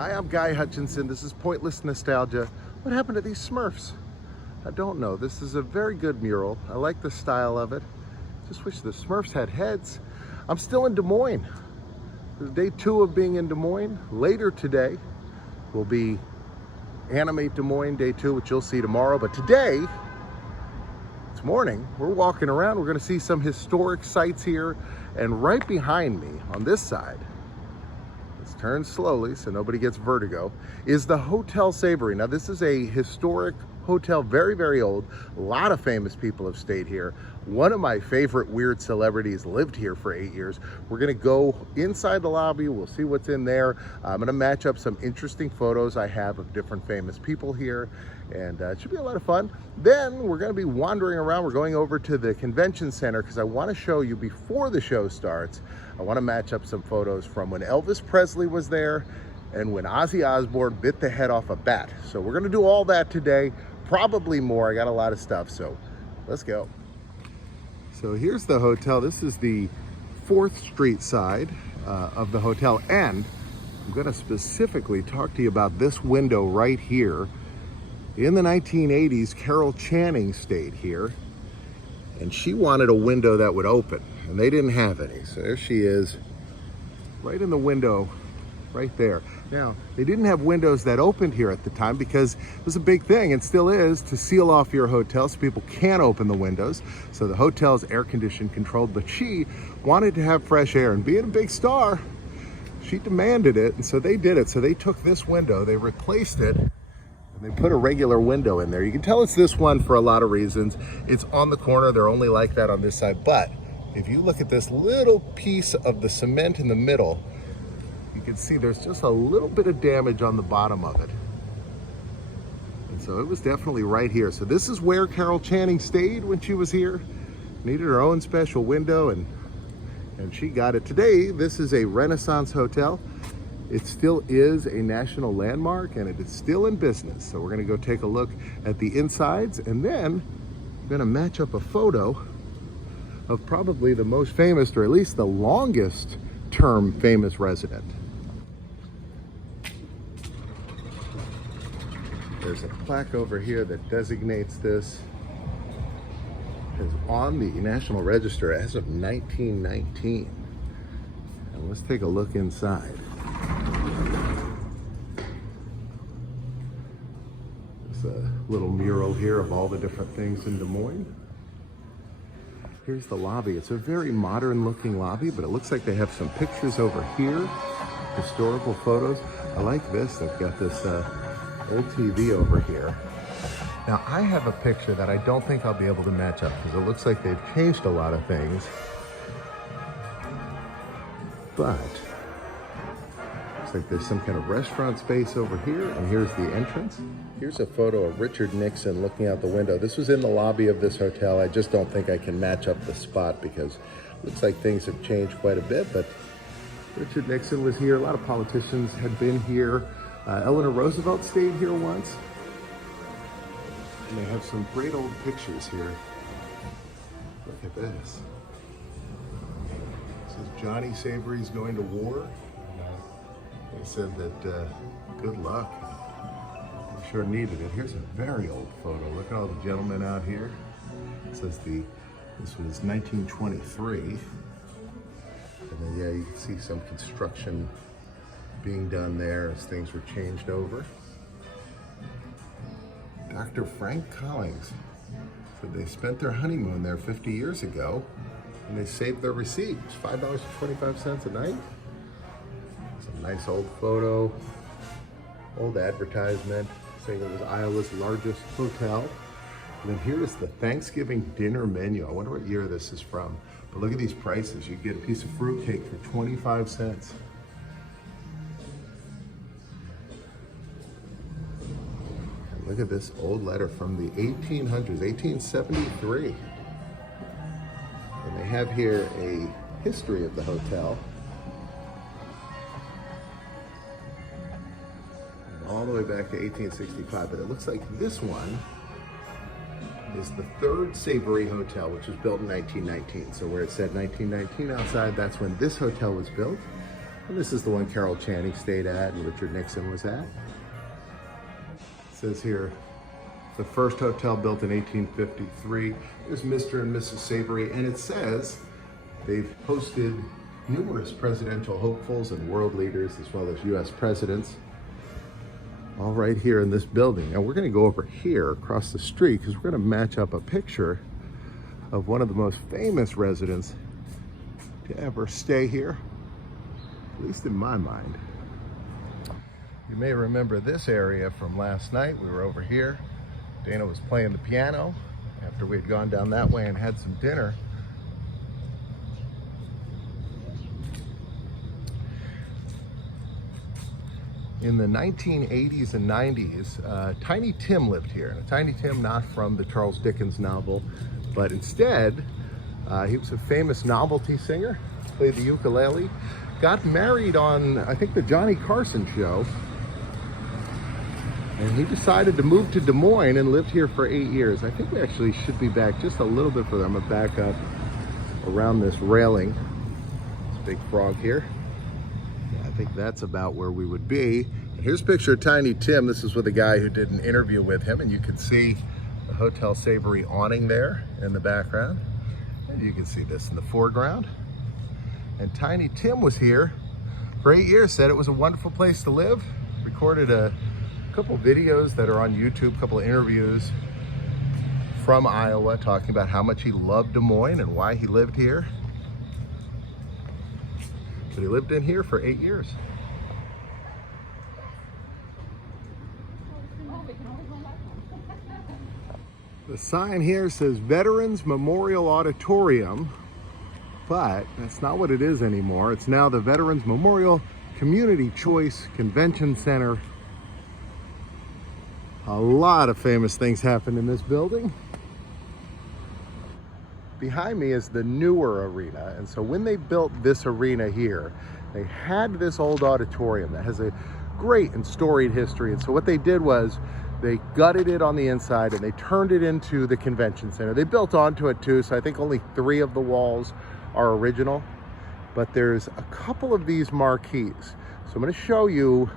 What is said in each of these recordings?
Hi, I'm Guy Hutchinson. This is Pointless Nostalgia. What happened to these Smurfs? I don't know. This is a very good mural. I like the style of it. Just wish the Smurfs had heads. I'm still in Des Moines. This is day 2 of being in Des Moines. Later today will be Animate Des Moines day 2, which you'll see tomorrow. But today, it's morning, we're walking around. We're gonna see some historic sites here. And right behind me on this side, let's turn slowly so nobody gets vertigo, is the Hotel Savory. Now this is a historic hotel, very, very old. A lot of famous people have stayed here. One of my favorite weird celebrities lived here for 8 years. We're gonna go inside the lobby. We'll see what's in there. I'm gonna match up some interesting photos I have of different famous people here, and it should be a lot of fun. Then we're gonna be wandering around. We're going over to the convention center because I wanna show you before the show starts. I wanna match up some photos from when Elvis Presley was there and when Ozzy Osbourne bit the head off a bat. So we're gonna do all that today, probably more. I got a lot of stuff, so let's go. So here's the hotel. This is the 4th Street side of the hotel, and I'm gonna specifically talk to you about this window right here. In the 1980s, Carol Channing stayed here, and she wanted a window that would open, and they didn't have any. So there she is, right in the window, right there. Now, they didn't have windows that opened here at the time because it was a big thing, and still is, to seal off your hotel so people can't open the windows. So the hotel's air conditioned controlled, but she wanted to have fresh air, and being a big star, she demanded it, and so they did it. So they took this window, they replaced it, and they put a regular window in there. You can tell it's this one for a lot of reasons. It's on the corner, they're only like that on this side, but if you look at this little piece of the cement in the middle, you can see there's just a little bit of damage on the bottom of it. And so it was definitely right here. So this is where Carol Channing stayed when she was here. Needed her own special window, and she got it. Today, this is a Renaissance hotel. It still is a national landmark, and it is still in business. So we're gonna go take a look at the insides, and then we're gonna match up a photo of probably the most famous, or at least the longest term famous resident. There's a plaque over here that designates this as on the National Register as of 1919. And let's take a look inside. There's a little mural here of all the different things in Des Moines. Here's the lobby. It's a very modern looking lobby, but it looks like they have some pictures over here, historical photos. I like this. They've got this old TV over here. Now I have a picture that I don't think I'll be able to match up because it looks like they've changed a lot of things. But looks like there's some kind of restaurant space over here, and here's the entrance. Here's a photo of Richard Nixon looking out the window. This was in the lobby of this hotel. I just don't think I can match up the spot because it looks like things have changed quite a bit, but Richard Nixon was here. A lot of politicians had been here. Eleanor Roosevelt stayed here once. And they have some great old pictures here. Look at this. This is Johnny Savory's going to war. They said that good luck. I'm sure needed it. Here's a very old photo. Look at all the gentlemen out here. It says this was 1923. And then yeah, you can see some construction being done there as things were changed over. Dr. Frank Collins said they spent their honeymoon there 50 years ago and they saved their receipt. It's $5.25 a night. It's a nice old photo, old advertisement saying it was Iowa's largest hotel. And then here's the Thanksgiving dinner menu. I wonder what year this is from. But look at these prices. You get a piece of fruitcake for 25 cents. Look at this old letter from the 1800s, 1873. And they have here a history of the hotel. All the way back to 1865, but it looks like this one is the 3rd Savory Hotel, which was built in 1919. So where it said 1919 outside, that's when this hotel was built. And this is the one Carol Channing stayed at and Richard Nixon was at. It says here, the first hotel built in 1853. There's Mr. and Mrs. Savory, and it says they've hosted numerous presidential hopefuls and world leaders, as well as US presidents, all right here in this building. And we're gonna go over here across the street because we're gonna match up a picture of one of the most famous residents to ever stay here, at least in my mind. You may remember this area from last night. We were over here. Dana was playing the piano after we had gone down that way and had some dinner. In the 1980s and 90s, Tiny Tim lived here. Now, Tiny Tim, not from the Charles Dickens novel, but instead, he was a famous novelty singer, played the ukulele, got married on, I think, the Johnny Carson show, and he decided to move to Des Moines and lived here for 8 years. I think we actually should be back just a little bit further. I'm gonna back up around this railing. This big frog here. Yeah, I think that's about where we would be. And here's a picture of Tiny Tim. This is with a guy who did an interview with him, and you can see the Hotel Savory awning there in the background. And you can see this in the foreground. And Tiny Tim was here for 8 years, said it was a wonderful place to live, recorded a couple videos that are on YouTube, a couple of interviews from Iowa talking about how much he loved Des Moines and why he lived here. But he lived in here for 8 years. The sign here says Veterans Memorial Auditorium, but that's not what it is anymore. It's now the Veterans Memorial Community Choice Convention Center. A lot of famous things happened in this building. Behind me is the newer arena, and so when they built this arena here, they had this old auditorium that has a great and storied history. And so what they did was they gutted it on the inside and they turned it into the convention center. They built onto it too, so I think only 3 of the walls are original, but there's a couple of these marquees. So I'm going to show you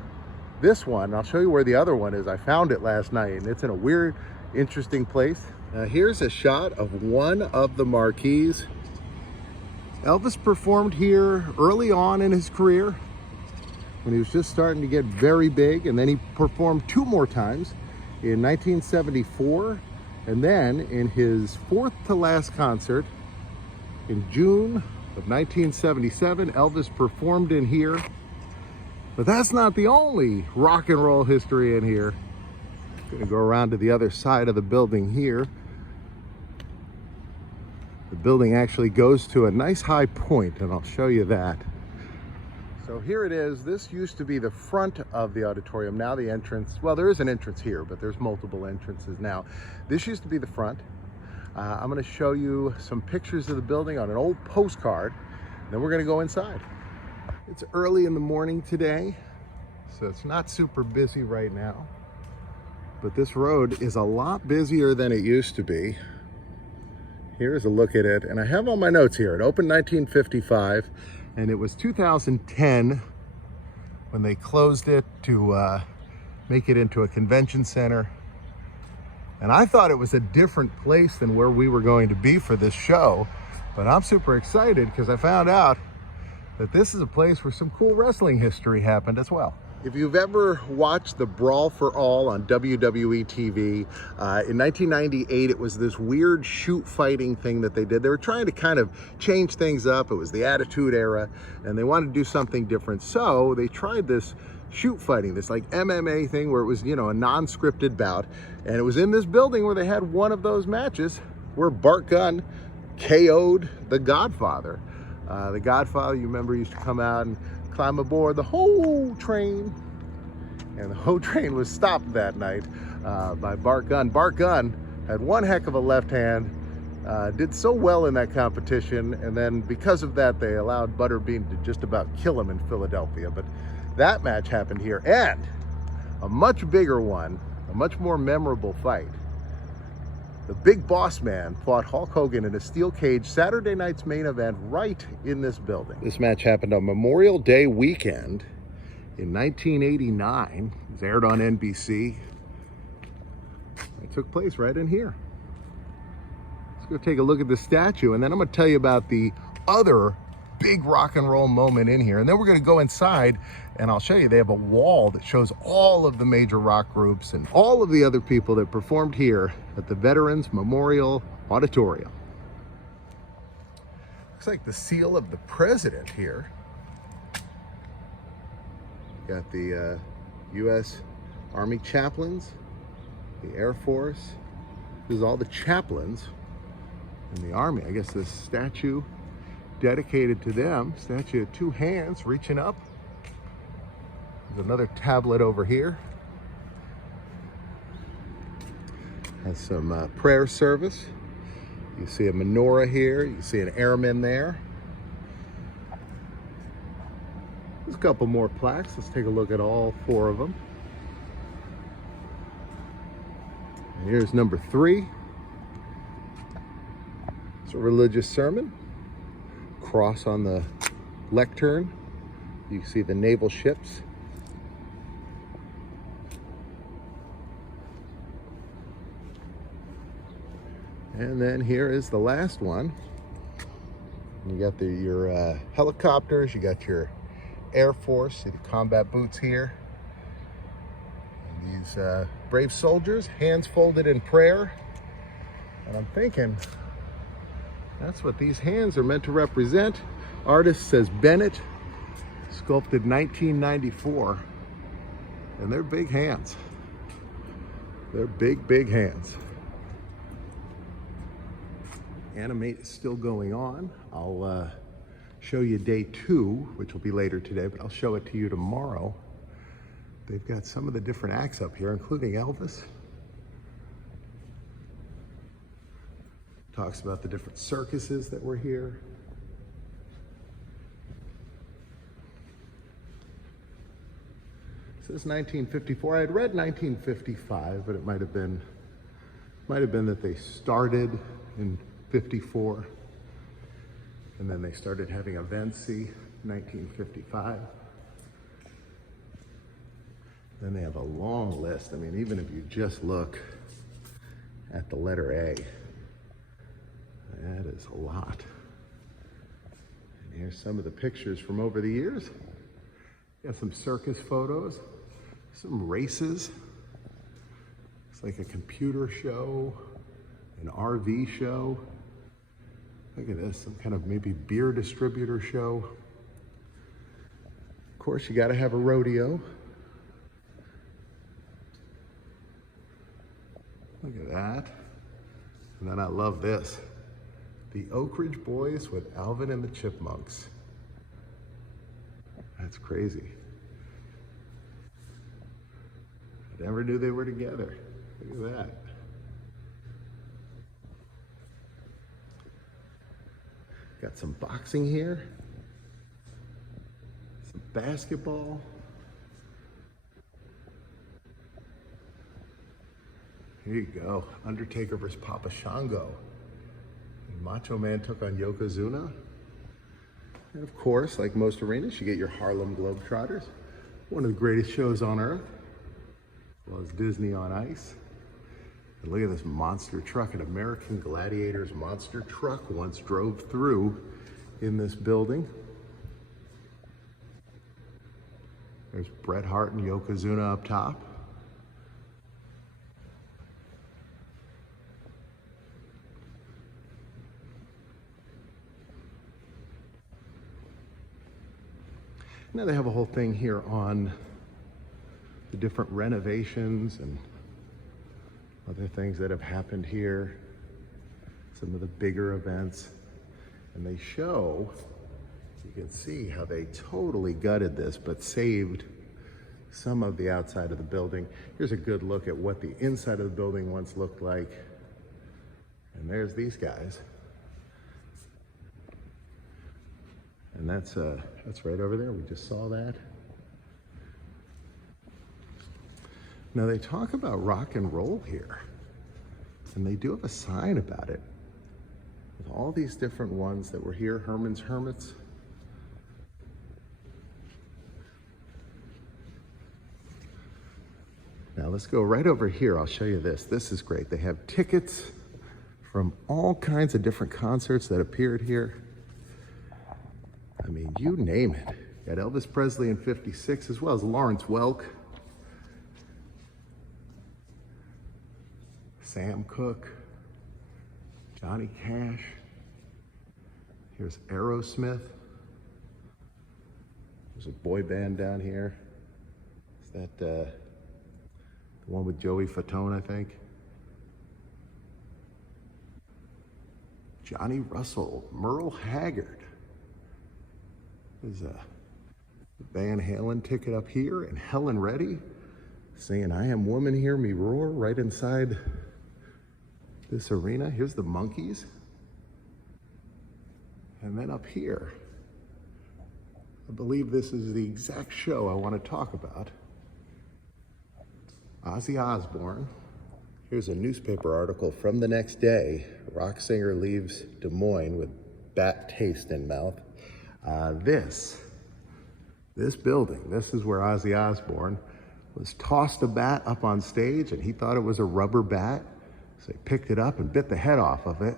this one, and I'll show you where the other one is. I found it last night, and it's in a weird, interesting place. Here's a shot of one of the marquees. Elvis performed here early on in his career when he was just starting to get very big, and then he performed 2 more times in 1974, and then in his 4th to last concert in June of 1977, Elvis performed in here. But that's not the only rock and roll history in here. I'm gonna go around to the other side of the building here. The building actually goes to a nice high point, and I'll show you that. So here it is. This used to be the front of the auditorium. Now the entrance, well, there is an entrance here, but there's multiple entrances now. This used to be the front. I'm gonna show you some pictures of the building on an old postcard, then we're gonna go inside. It's early in the morning today, so it's not super busy right now, but this road is a lot busier than it used to be. Here's a look at it, and I have all my notes here. It opened 1955, and it was 2010 when they closed it to make it into a convention center. And I thought it was a different place than where we were going to be for this show, but I'm super excited because I found out that this is a place where some cool wrestling history happened as well. If you've ever watched the Brawl for All on WWE TV, in 1998, it was this weird shoot fighting thing that they did. They were trying to kind of change things up. It was the Attitude Era, and they wanted to do something different. So they tried this shoot fighting, this like MMA thing where it was, you know, a non-scripted bout. And it was in this building where they had one of those matches where Bart Gunn KO'd the Godfather. The Godfather, you remember, used to come out and climb aboard the Ho train, and the Ho train was stopped that night by Bart Gunn. Bart Gunn had one heck of a left hand, did so well in that competition, and then because of that they allowed Butterbean to just about kill him in Philadelphia. But that match happened here, and a much bigger one, a much more memorable fight, The Big Boss Man fought Hulk Hogan in a steel cage Saturday night's main event right in this building. This match happened on Memorial Day weekend in 1989. It was aired on NBC. It took place right in here. Let's go take a look at the statue, and then I'm going to tell you about the other big rock and roll moment in here. And then we're going to go inside, and I'll show you they have a wall that shows all of the major rock groups and all of the other people that performed here at the Veterans Memorial Auditorium. Looks like the seal of the president here. Got the U.S. Army chaplains, the Air Force. This is all the chaplains in the Army. I guess this statue dedicated to them. Statue of two hands reaching up. There's another tablet over here. Has some prayer service. You see a menorah here. You see an airman there. There's a couple more plaques. Let's take a look at all four of them. And here's number 3. It's a religious sermon. Cross on the lectern. You can see the naval ships. And then here is the last one. You got your helicopters, you got your Air Force, see the combat boots here. And these brave soldiers, hands folded in prayer. And I'm thinking, that's what these hands are meant to represent. Artist says Bennett, sculpted 1994. And they're big hands. They're big, big hands. Animate is still going on. I'll show you day 2, which will be later today, but I'll show it to you tomorrow. They've got some of the different acts up here, including Elvis. Talks about the different circuses that were here. It says 1954. I had read 1955, but it might have been that they started in 54, and then they started having events, see, 1955. Then they have a long list. I mean, even if you just look at the letter A, that is a lot. And here's some of the pictures from over the years. Got some circus photos, some races. It's like a computer show, an RV show. Look at this, some kind of maybe beer distributor show. Of course, you gotta have a rodeo. Look at that. And then I love this. The Oak Ridge Boys with Alvin and the Chipmunks. That's crazy. I never knew they were together. Look at that. Got some boxing here, some basketball. Here you go, Undertaker versus Papa Shango. And Macho Man took on Yokozuna. And of course, like most arenas, you get your Harlem Globetrotters, one of the greatest shows on earth, as well as Disney on Ice. And look at this monster truck. An American Gladiators monster truck once drove through in this building. There's Bret Hart and Yokozuna up top. Now they have a whole thing here on the different renovations and other things that have happened here, some of the bigger events, and they show, you can see how they totally gutted this, but saved some of the outside of the building. Here's a good look at what the inside of the building once looked like. And there's these guys. And that's right over there, we just saw that. Now they talk about rock and roll here. And they do have a sign about it with all these different ones that were here, Herman's Hermits. Now let's go right over here. I'll show you this. This is great. They have tickets from all kinds of different concerts that appeared here. I mean, you name it. Got Elvis Presley in '56 as well as Lawrence Welk, Sam Cooke, Johnny Cash. Here's Aerosmith. There's a boy band down here. Is that the one with Joey Fatone, I think? Johnny Russell, Merle Haggard. There's a Van Halen ticket up here, and Helen Reddy singing I Am Woman, Hear Me Roar right inside this arena. Here's the Monkees. And then up here, I believe this is the exact show I want to talk about. Ozzy Osbourne. Here's a newspaper article from the next day. Rock singer leaves Des Moines with bat taste in mouth. This building, this is where Ozzy Osbourne was tossed a bat up on stage, and he thought it was a rubber bat. So he picked it up and bit the head off of it.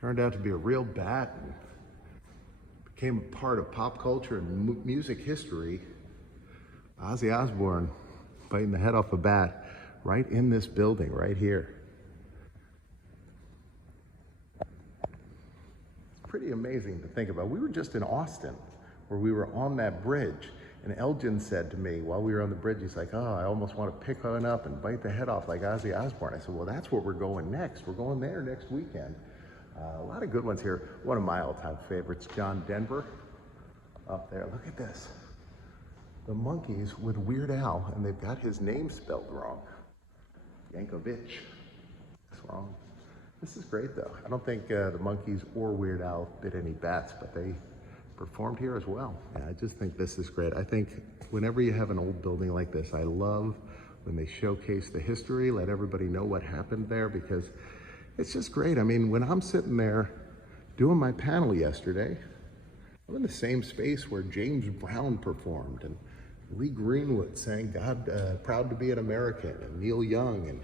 Turned out to be a real bat and became a part of pop culture and music history. Ozzy Osbourne biting the head off a bat right in this building, right here. It's pretty amazing to think about. We were just in Austin, where we were on that bridge, and Elgin said to me while we were on the bridge, he's like, oh, I almost want to pick one up and bite the head off like Ozzy Osbourne. I said, well, that's where we're going next. We're going there next weekend. A lot of good ones here. One of my all-time favorites, John Denver, up there. Look at this. The Monkees with Weird Al, and they've got his name spelled wrong. Yankovic. That's wrong. This is great, though. I don't think the Monkees or Weird Al bit any bats, but they performed here as well. Yeah, I just think this is great. I think whenever you have an old building like this, I love when they showcase the history, let everybody know what happened there, because it's just great. I mean, when I'm sitting there doing my panel yesterday, I'm in the same space where James Brown performed, and Lee Greenwood sang God, Proud to Be an American, and Neil Young and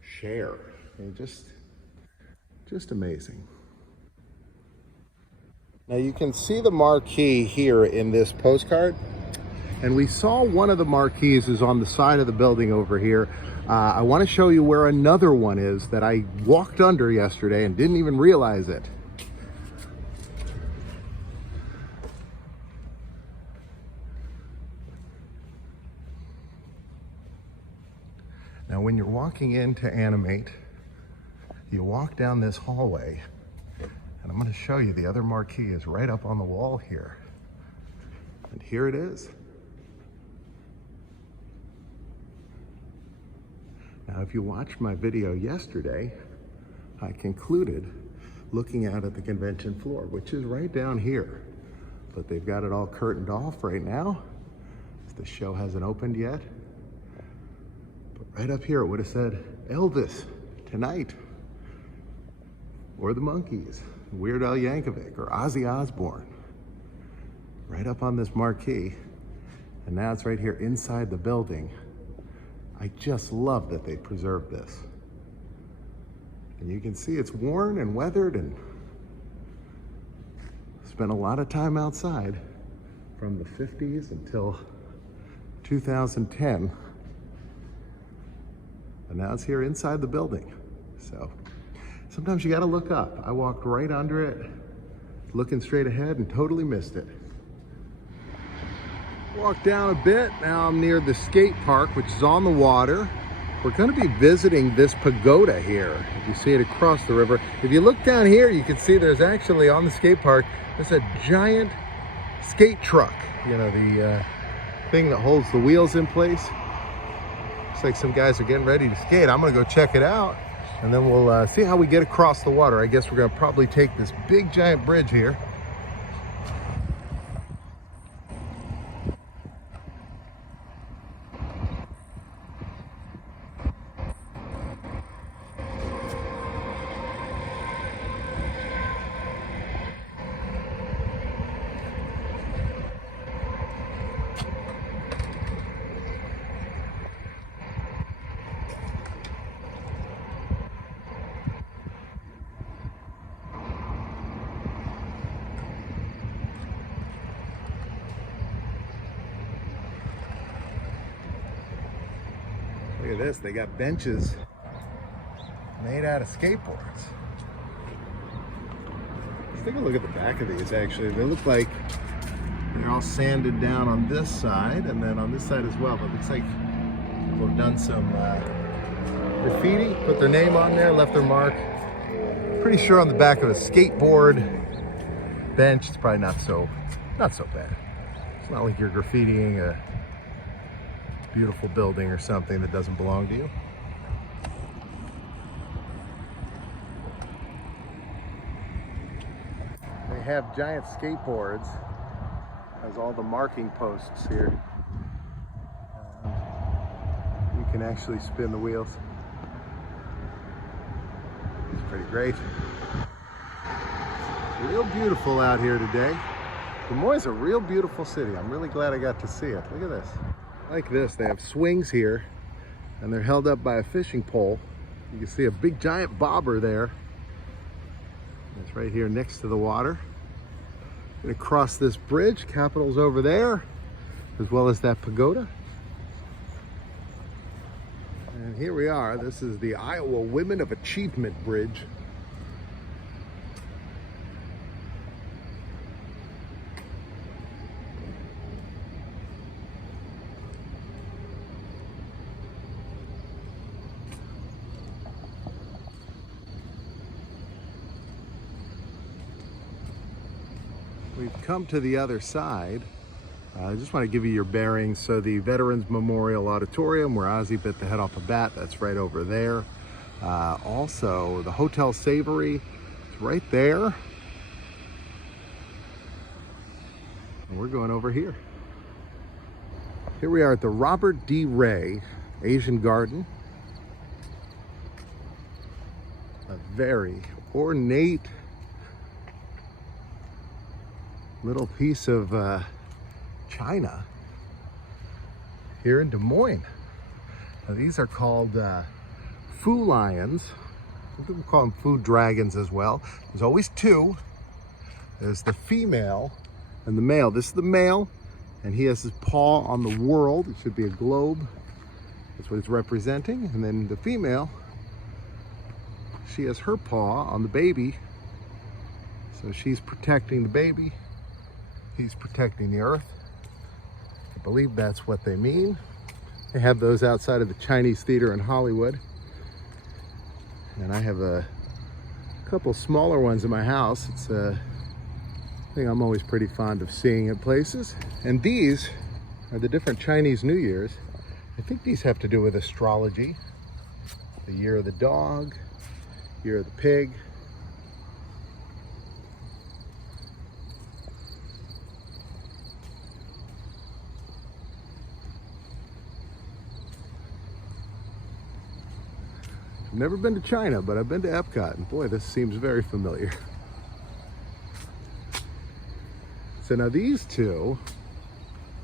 Cher. I mean, just amazing. Now you can see the marquee here in this postcard, and we saw one of the marquees is on the side of the building over here. I want to show you where another one is that I walked under yesterday and didn't even realize it. Now when you're walking in to animate, you walk down this hallway, and I'm going to show you the other marquee is right up on the wall here. And here it is. Now, if you watched my video yesterday, I concluded looking out at the convention floor, which is right down here. But they've got it all curtained off right now. The show hasn't opened yet. But right up here, it would have said Elvis tonight, or the Monkees, Weird Al Yankovic, or Ozzy Osbourne. Right up on this marquee. And now it's right here inside the building. I just love that they preserved this. And you can see it's worn and weathered, and spent a lot of time outside from the 50s until 2010. And now it's here inside the building. So sometimes you gotta look up. I walked right under it, looking straight ahead, and totally missed it. Walk down a bit, now I'm near the skate park, which is on the water. We're gonna be visiting this pagoda here. If you see it across the river. If you look down here, you can see there's actually on the skate park, there's a giant skate truck. You know, the thing that holds the wheels in place. Looks like some guys are getting ready to skate. I'm gonna go check it out, and then we'll see how we get across the water. I guess we're gonna probably take this big giant bridge here. Look at this, they got benches made out of skateboards. Let's take a look at the back of these actually. They look like they're all sanded down on this side and then on this side as well, but it looks like people have done some graffiti, put their name on there, left their mark. Pretty sure on the back of a skateboard bench, it's probably not so bad. It's not like you're graffitiing a beautiful building or something that doesn't belong to you. They have giant skateboards, has all the marking posts here. You can actually spin the wheels. It's pretty great. It's real beautiful out here today. Des Moines is a real beautiful city. I'm really glad I got to see it. Look at this. Like this, they have swings here and they're held up by a fishing pole. You can see a big giant bobber there. It's right here next to the water. Gonna cross this bridge, Capitol's over there, as well as that pagoda. And here we are, this is the Iowa Women of Achievement Bridge. We've come to the other side. I just want to give you your bearings. So the Veterans Memorial Auditorium where Ozzy bit the head off a bat, that's right over there. Also the Hotel Savory, it's right there. And we're going over here. Here we are at the Robert D. Ray Asian Garden. A very ornate little piece of china here in Des Moines. Now these are called foo lions. Some people call them food dragons as well. There's always two. There's the female and the male. This is the male, and he has his paw on the world. It should be a globe. That's what it's representing. And then the female, she has her paw on the baby. So she's protecting the baby. He's protecting the earth. I believe that's what they mean. They have those outside of the Chinese Theater in Hollywood. And I have a couple smaller ones in my house. It's a thing I'm always pretty fond of seeing at places. And these are the different Chinese New Years. I think these have to do with astrology. The year of the dog, year of the pig. I've never been to China, but I've been to Epcot, and boy, this seems very familiar. So now these two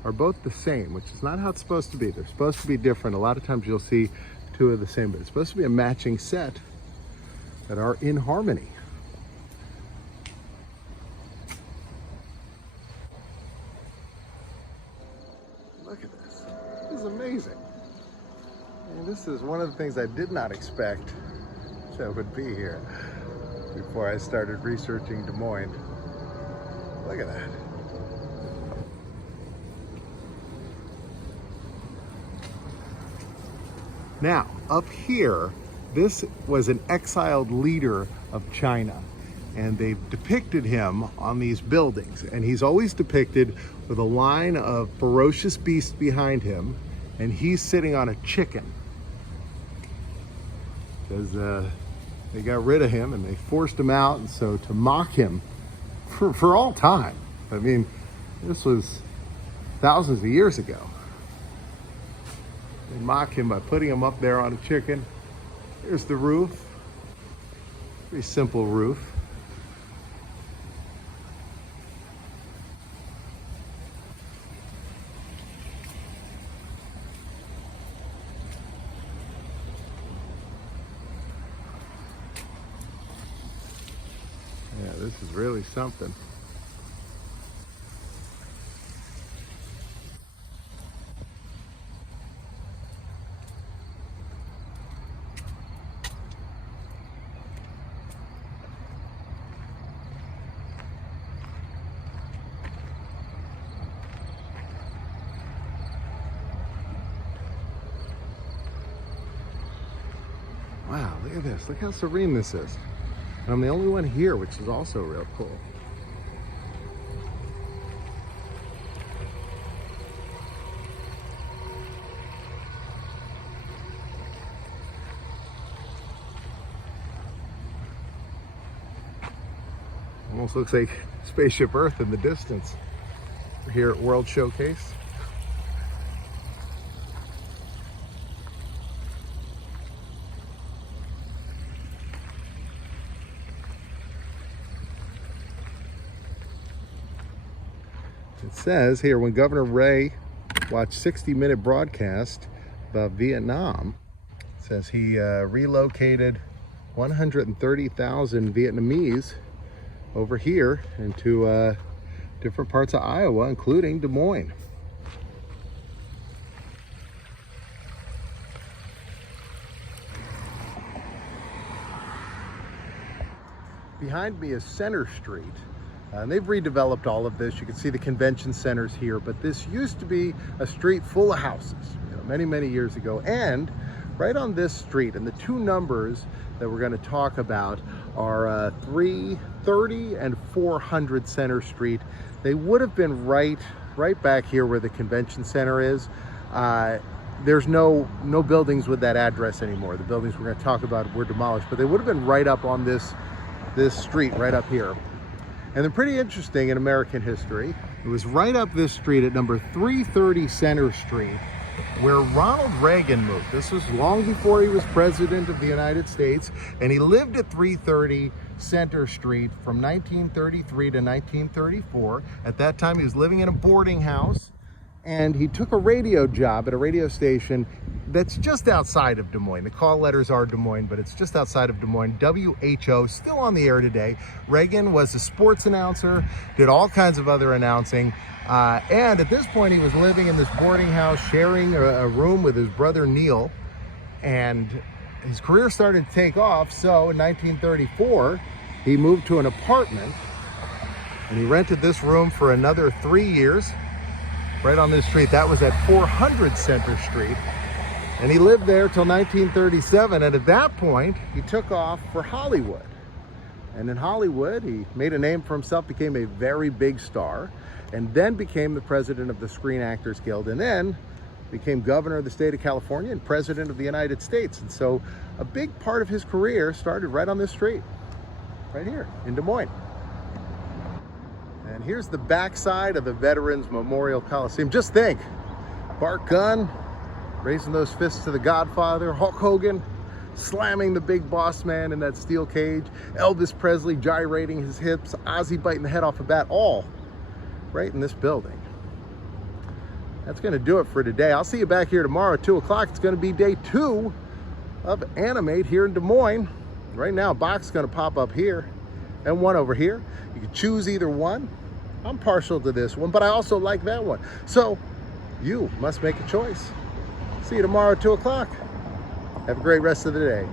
are both the same, which is not how it's supposed to be. They're supposed to be different. A lot of times you'll see two of the same, but it's supposed to be a matching set that are in harmony. Look at this. This is amazing. And this is one of the things I did not expect that would be here before I started researching Des Moines. Look at that. Now, up here, this was an exiled leader of China, and they've depicted him on these buildings, and he's always depicted with a line of ferocious beasts behind him, and he's sitting on a chicken. Because they got rid of him and they forced him out, and so to mock him for all time. I mean, this was thousands of years ago. They mock him by putting him up there on a chicken. Here's the roof. Pretty simple roof. Yeah, this is really something. look at this. Look how serene this is. And I'm the only one here, which is also real cool. Almost looks like Spaceship Earth in the distance. We're here at World Showcase. It says here, when Governor Ray watched 60-minute broadcast about Vietnam, it says he relocated 130,000 Vietnamese over here into different parts of Iowa, including Des Moines. Behind me is Center Street. And they've redeveloped all of this. You can see the convention centers here, but this used to be a street full of houses, many, many years ago. And right on this street, and the two numbers that we're going to talk about are 330 and 400 Center Street. They would have been right back here where the convention center is. There's no buildings with that address anymore. The buildings we're going to talk about were demolished, but they would have been right up on this street right up here. And then pretty interesting in American history, it was right up this street at number 330 Center Street where Ronald Reagan moved. This was long before he was president of the United States, and he lived at 330 Center Street from 1933 to 1934. At that time, he was living in a boarding house, and he took a radio job at a radio station that's just outside of Des Moines. The call letters are Des Moines, but it's just outside of Des Moines. WHO, still on the air today. Reagan was a sports announcer, did all kinds of other announcing. And at this point, he was living in this boarding house, sharing a room with his brother Neil. And his career started to take off. So in 1934, he moved to an apartment, and he rented this room for another 3 years, right on this street. That was at 400 Center Street. And he lived there till 1937, and at that point, he took off for Hollywood. And in Hollywood, he made a name for himself, became a very big star, and then became the president of the Screen Actors Guild, and then became governor of the state of California and president of the United States. And so a big part of his career started right on this street, right here in Des Moines. And here's the backside of the Veterans Memorial Coliseum. Just think, Bart Gunn, raising those fists to the Godfather, Hulk Hogan slamming the big boss man in that steel cage, Elvis Presley gyrating his hips, Ozzy biting the head off a bat, all right in this building. That's going to do it for today. I'll see you back here tomorrow at 2 o'clock. It's going to be day 2 of Animate here in Des Moines. Right now, a box is going to pop up here and one over here. You can choose either one. I'm partial to this one, but I also like that one. So you must make a choice. See you tomorrow at 2 o'clock. Have a great rest of the day.